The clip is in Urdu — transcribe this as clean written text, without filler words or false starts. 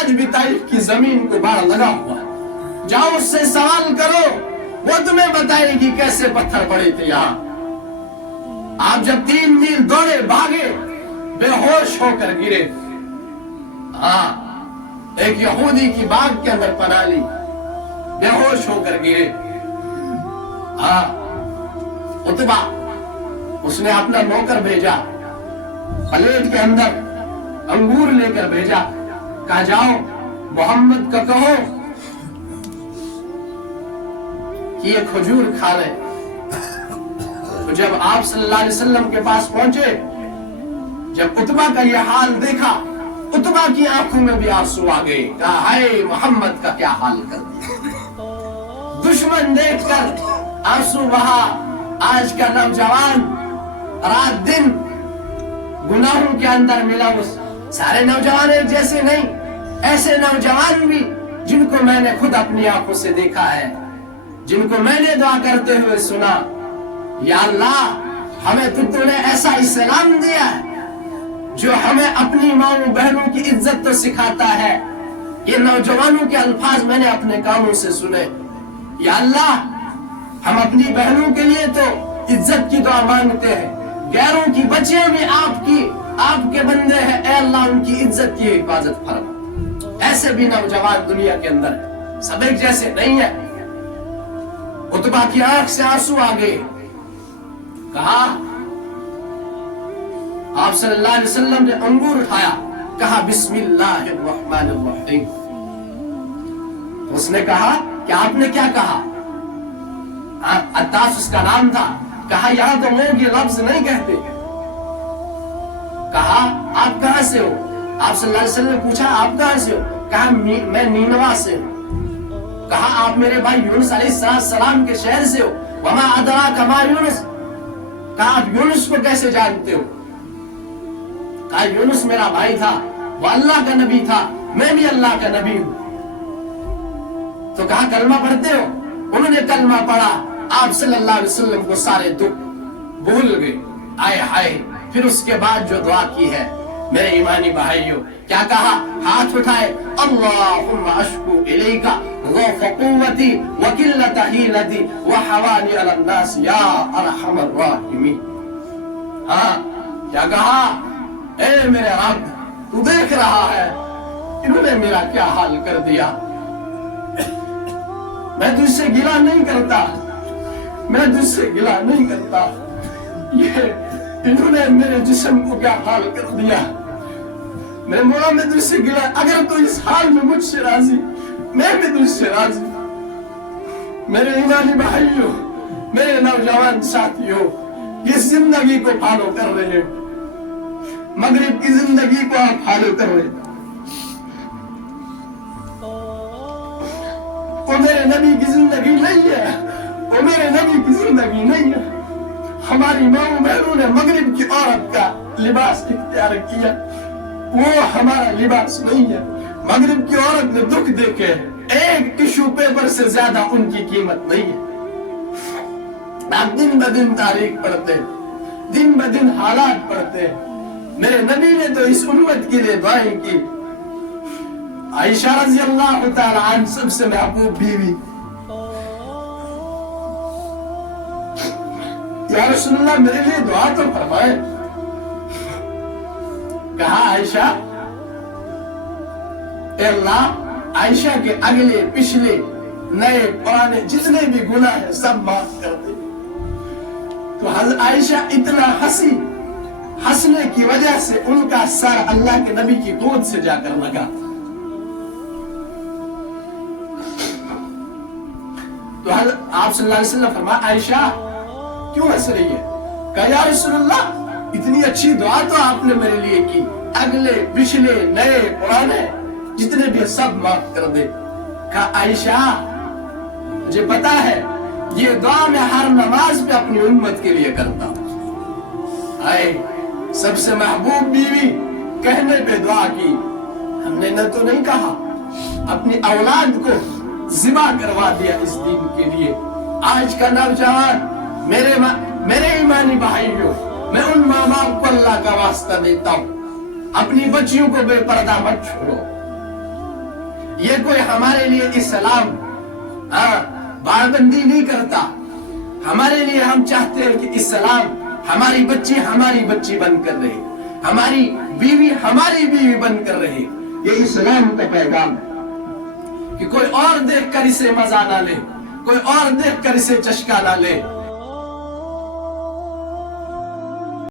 آج بھی طائف کی زمین کو باڑ لگا ہوا ہے. جاؤ اس سے سوال کرو, وہ تمہیں بتائے گی کیسے پتھر پڑے تھے یہاں. آپ جب 3 میل دوڑے بھاگے, بے ہوش ہو کر گرے. ہاں, ایک یہودی کی باغ کے اندر پناہ لی, بے ہوش ہو کر گرے. ہاں, عتبہ اس نے اپنا نوکر بھیجا, پلیٹ کے اندر انگور لے کر بھیجا, کہا جاؤ محمد کا کہو کہ یہ کھجور کھا لے. تو جب آپ صلی اللہ علیہ وسلم کے پاس پہنچے, جب عتبہ کا یہ حال دیکھا, عتبہ کی آنکھوں میں بھی آنسو آ گئے. کہا ہائے محمد کا کیا حال کر دیا. دشمن دیکھ کر آنسو بہا. آج کا نوجوان رات دن گناہوں کے اندر ملا. سارے نوجوان ایک جیسے نہیں, ایسے نوجوان بھی جن کو میں نے خود اپنی آنکھوں سے دیکھا ہے, جن کو میں نے دعا کرتے ہوئے سنا, یا اللہ ہمیں تو نے ایسا اسلام دیا ہے جو ہمیں اپنی ماؤں بہنوں کی عزت تو سکھاتا ہے. یہ نوجوانوں کے الفاظ میں نے اپنے کانوں سے سنے. یا اللہ ہم اپنی بہنوں کے لیے تو عزت کی دعا مانگتے ہیں, غیروں کی بچیاں بھی آپ کے بندے ہیں, اے اللہ ان کی عزت کی حفاظت فرما. ایسے بھی نوجوان دنیا کے اندر ہے, سب ایک جیسے نہیں ہے. عتبہ کی آنکھ سے آنسو آ گئے. کہا آپ صلی اللہ علیہ وسلم نے انگور اٹھایا, کہا بسم اللہ الرحمن الرحیم. اس نے کہا کہ آپ نے کیا کہا؟ عطاس اس کا نام تھا. کہا یہاں تو لوگ یہ لفظ نہیں کہتے. کہا آپ کہاں سے ہو؟ آپ صلی اللہ علیہ وسلم نے پوچھا آپ کہاں سے ہو؟ کہا میں نینوا سے ہوں. کہا آپ میرے بھائی یونس علیہ السلام کے شہر سے ہو. وما ادراک ما یونس. کہا آپ یونس کو کیسے جانتے ہو؟ کہا یونس میرا بھائی تھا, وہ اللہ کا نبی تھا, میں بھی اللہ کا نبی ہوں. تو کہا کلمہ پڑھتے ہو؟ انہوں نے کلمہ پڑھا. آپ صلی اللہ علیہ وسلم کو سارے دکھ بھول گئے. آئے ہائے. پھر اس کے بعد جو دعا کی ہے میرے ایمانی بھائیوں, کیا کہا؟ ہاتھ اٹھائے, اللہم اشکو الیکا ضعف قوتی وقلت حیلتی وحوانی علی الناس یا ارحم الراحمین. ہاں, کیا کہا؟ اے میرے رب, تو دیکھ رہا ہے انہوں نے میرا کیا حال کر دیا. میں تجھ سے گلہ نہیں کرتا, میں تجھ سے گلہ نہیں کرتا. یہ انہوں نے میرے جسم کو کیا حال کر دیا. میں مولا میں تجھ سے گلہ, اگر تو اس حال میں مجھ سے راضی, میں بھی تجھ سے راضی. میرے ایمانی بھائیوں, میرے نوجوان ساتھیوں, اس زندگی کو فالو کر رہے ہو, مغرب کی زندگی کو آپ فالو کر رہے ہو. وہ میرے نبی کی زندگی نہیں ہے, وہ میرے نبی کی زندگی نہیں ہے. ہماری ماں بہنوں نے مغرب کی عورت کا لباس اختیار کیا, وہ ہمارا لباس نہیں ہے. مغرب کی عورت نے دکھ دیکھے, ایک ٹشو پیپر سے زیادہ ان کی قیمت نہیں ہے. آپ دن بدن تاریخ پڑھتے, دن بدن حالات پڑھتے. میرے نبی نے تو اس امت کے لیے دعائیں کی. عائشہ رضی اللہ تعالی عنہ سب سے محبوب بیوی, یا رسول اللہ میرے لیے دعا تو فرمائے. کہا عائشہ, اے اللہ عائشہ کے اگلے پچھلے نئے پرانے جتنے بھی گناہ ہیں سب معاف کر دے. تو حضرت عائشہ اتنا ہنسی, ہنسنے کی وجہ سے ان کا سر اللہ کے نبی کی گود سے جا کر لگا. تو حضرت آپ صلی اللہ علیہ وسلم فرمایا عائشہ کیوں ہنس رہی ہے؟ کہا یا رسول اللہ اتنی اچھی دعا تو آپ نے میرے لیے کی, اگلے پچھلے نئے پرانے جتنے بھی سب معاف کر دے. کہا عائشہ مجھے پتا ہے یہ دعا میں ہر نماز پہ اپنی امت کے لیے کرتا ہوں. آئے سب سے محبوب بیوی کہنے پہ دعا کی. ہم نے نہ تو نہیں کہا, اپنی اولاد کو ذبح کروا دیا اس دین کے لیے. آج کا نوجوان, میرے ایمانی بھائیوں, میں ان ماں باپ کو اللہ کا واسطہ دیتا ہوں, اپنی بچیوں کو بے پردہ مت چھوڑو. یہ کوئی ہمارے لیے اسلام باڑبندی نہیں کرتا. ہمارے لیے ہم چاہتے ہیں کہ اسلام ہماری بچی بن کر رہے, ہماری بیوی ہماری بیوی بن کر رہے. یہ اسلام کا پیغام ہے کہ کوئی اور دیکھ کر اسے مزہ نہ لے, کوئی اور دیکھ کر اسے چشکا نہ لے.